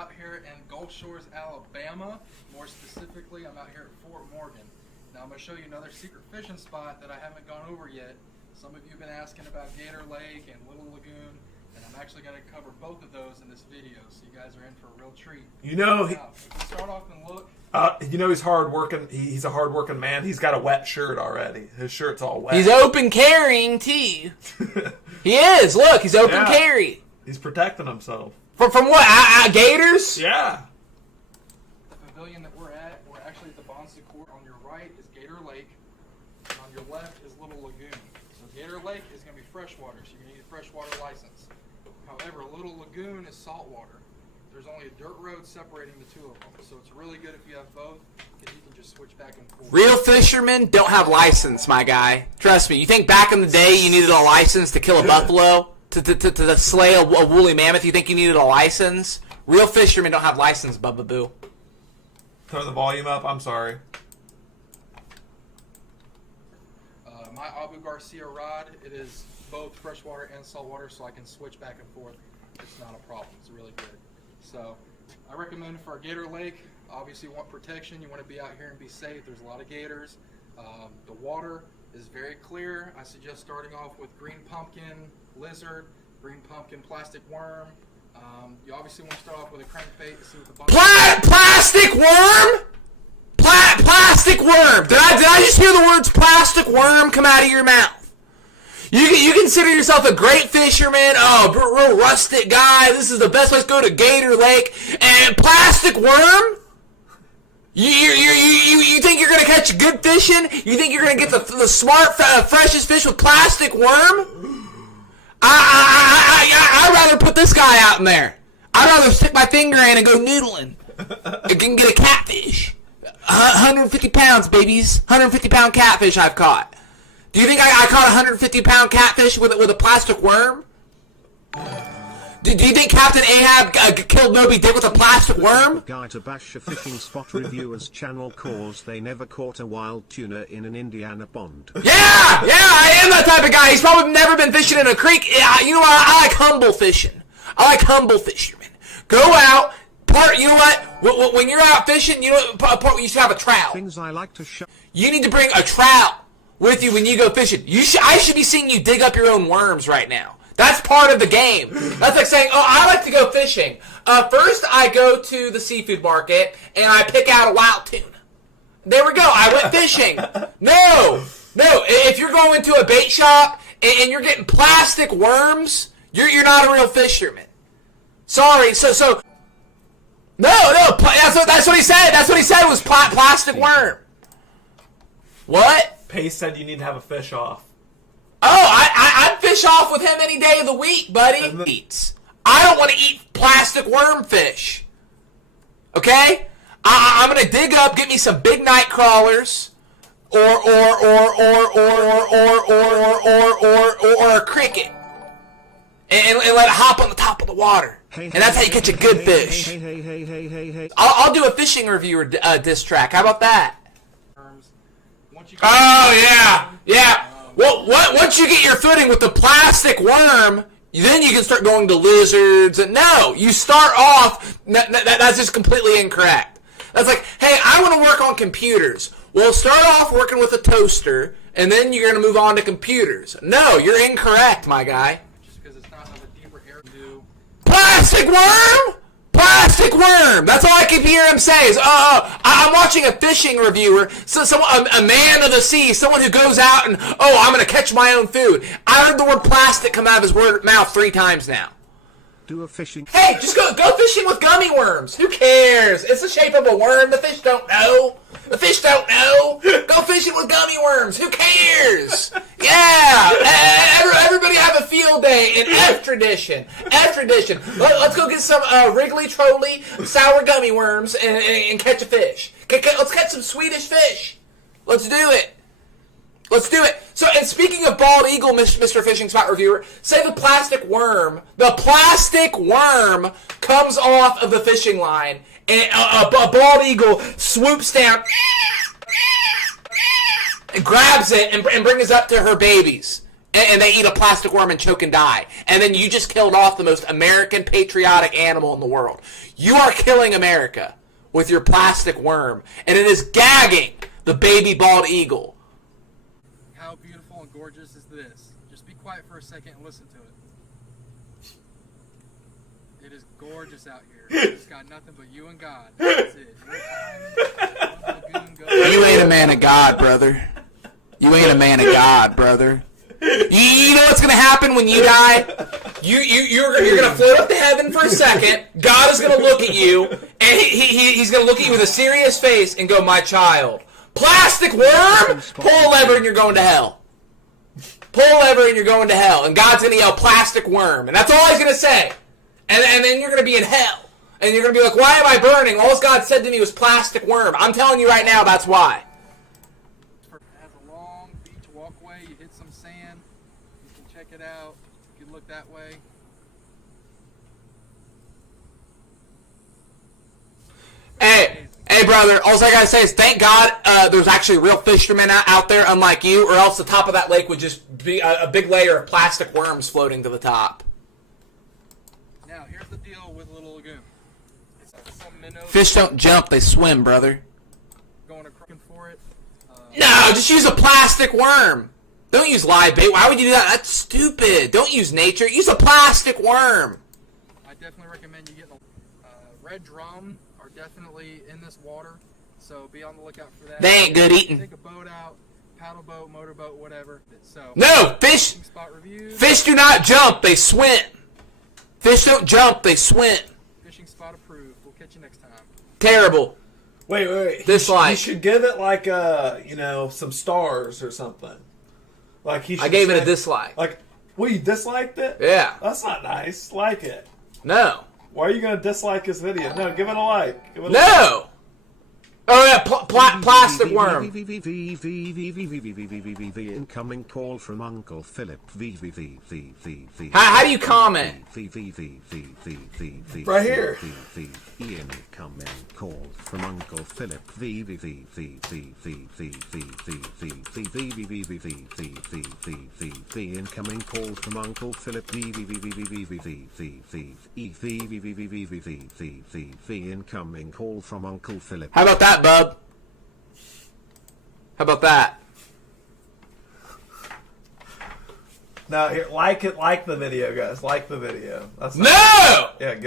out here in Gulf Shores, Alabama. More specifically, I'm out here at Fort Morgan. Now I'm going to show you another secret fishing spot that I haven't gone over yet. Some of you have been asking about Gator Lake and Little Lagoon, and I'm actually going to cover both of those in this video, so you guys are in for a real treat. You know, now, if we start off and look. You know he's hard working. He's a hard working man. He's got a wet shirt already. His shirt's all wet. He's open carrying too. He is. Look, he's open carry. He's protecting himself. From what? Gators? Yeah. The pavilion that we're actually at the Bon Secours. On your right is Gator Lake, and on your left is Little Lagoon. So Gator Lake is going to be freshwater, so you're going to need a freshwater license. However, Little Lagoon is saltwater. There's only a dirt road separating the two of them, so it's really good if you have both, because you can just switch back and forth. Real fishermen don't have license, my guy. Trust me. You think back in the day you needed a license to kill a buffalo, to slay a woolly mammoth? You think you needed a license? Real fishermen don't have license, Bubba Boo. Turn the volume up. I'm sorry. My Abu Garcia rod, it is both freshwater and saltwater, so I can switch back and forth. It's not a problem. It's really good. So I recommend for a Gator Lake, obviously you want protection. You want to be out here and be safe. There's a lot of gators. The water is very clear. I suggest starting off with green pumpkin lizard, green pumpkin plastic worm. You obviously want to start off with a crankbait to see what the plastic worm? Plastic worm. Did I just hear the words plastic worm come out of your mouth? You consider yourself a great fisherman, real rustic guy. This is the best place to go to Gator Lake. And plastic worm? You think you're going to catch good fishing? You think you're going to get the smart, freshest fish with plastic worm? I'd rather put this guy out in there. I'd rather stick my finger in and go noodling. I can get a catfish. 150 pounds, babies. 150-pound catfish I've caught. Do you think I caught a 150-pound catfish with a plastic worm? Do you think Captain Ahab killed Moby Dick with a plastic worm? Guy to bash a fishing spot reviewers channel cause they never caught a wild tuna in an Indiana pond. Yeah, I am that type of guy. He's probably never been fishing in a creek. You know what? I like humble fishing. I like humble fishermen. Go out. You know what? When you're out fishing, you know what? You should have a trout. Things I like to show. You need to bring a trout with you when you go fishing. I should be seeing you dig up your own worms right now. That's part of the game. That's like saying, I like to go fishing. First, I go to the seafood market, and I pick out a wild tuna. There we go. I went fishing. No. If you're going to a bait shop, and you're getting plastic worms, you're not a real fisherman. Sorry. So. No. That's what he said. That's what he said was plastic worm. What? Pace said you need to have a fish off. I'd fish off with him any day of the week, buddy. I don't want to eat plastic worm fish. Okay? I'm gonna dig up, get me some big night crawlers, or a cricket, and let it hop on the top of the water. And that's how you catch a good fish. I'll do a fishing review or diss track. How about that? Oh yeah. Well, once you get your footing with the plastic worm, then you can start going to lizards. And no, you start off. That's just completely incorrect. That's like, hey, I want to work on computers. Well, start off working with a toaster, and then you're going to move on to computers. No, you're incorrect, my guy. Just because it's not of a deeper area. Plastic worm? Plastic worm. That's all I can hear him say is, I'm watching a fishing reviewer, a man of the sea, someone who goes out and, I'm going to catch my own food. I heard the word plastic come out of his mouth 3 times now. Do a fishing. Hey, just go fishing with gummy worms. Who cares? It's the shape of a worm. The fish don't know. Go fishing with gummy worms. Who cares? Yeah. Everybody have a field day in F tradition. Let's go get some Wrigley Trolley sour gummy worms and catch a fish. Let's catch some Swedish fish. Let's do it. So, and speaking of bald eagle, Mr. Fishing Spot Reviewer, say the plastic worm comes off of the fishing line, and a bald eagle swoops down and grabs it and brings it up to her babies. and they eat a plastic worm and choke and die. And then you just killed off the most American patriotic animal in the world. You are killing America with your plastic worm, and it is gagging the baby bald eagle. How beautiful and gorgeous is this? Just be quiet for a second and listen to it. It is gorgeous out here. It's got nothing but you and God. That's it. You ain't a man of God, brother. You ain't a man of God, brother. You know what's gonna happen when you die? You're gonna float up to heaven for a second. God is gonna look at you, and he's gonna look at you with a serious face and go, "My child, plastic worm, pull a lever and you're going to hell. Pull a lever and you're going to hell." And God's gonna yell, "Plastic worm," and that's all he's gonna say. And then you're gonna be in hell, and you're gonna be like, "Why am I burning? All God said to me was plastic worm." I'm telling you right now, that's why. It has a long beach walkway. You hit some sand. You can check it out. You can look that way. Hey, brother, all I gotta say is thank God there's actually real fishermen out there, unlike you, or else the top of that lake would just be a big layer of plastic worms floating to the top. Now, here's the deal with Little Lagoon. It's some minnows Fish don't jump, they swim, brother. going across for it. No, just use a plastic worm. Don't use live bait. Why would you do that? That's stupid. Don't use nature. Use a plastic worm. I definitely recommend you get a red drum. Are definitely in this water, so be on the lookout for that. They ain't good eating. Take a boat out, paddle boat, motorboat, whatever. So No, fish spot reviews. Fish do not jump, they swim. Fish don't jump, they swim. Fishing spot approved. We'll catch you next time. Terrible. Wait. Dislike. He should give it like some stars or something. Like he. I gave it a say- dislike. Like, well, you disliked it? Yeah. That's not nice. Like it. No. Why are you gonna dislike his video? No, give it a like. Give it a like. No. Oh yeah, plastic worm. Incoming call from Uncle Philip. How do you comment? Right here. Incoming call from Uncle Philip. Incoming call from Uncle Philip. Incoming call from Uncle Philip. How about that, bub? How about that? Now, here, like the video, guys. Like the video. That's No! Yeah, give.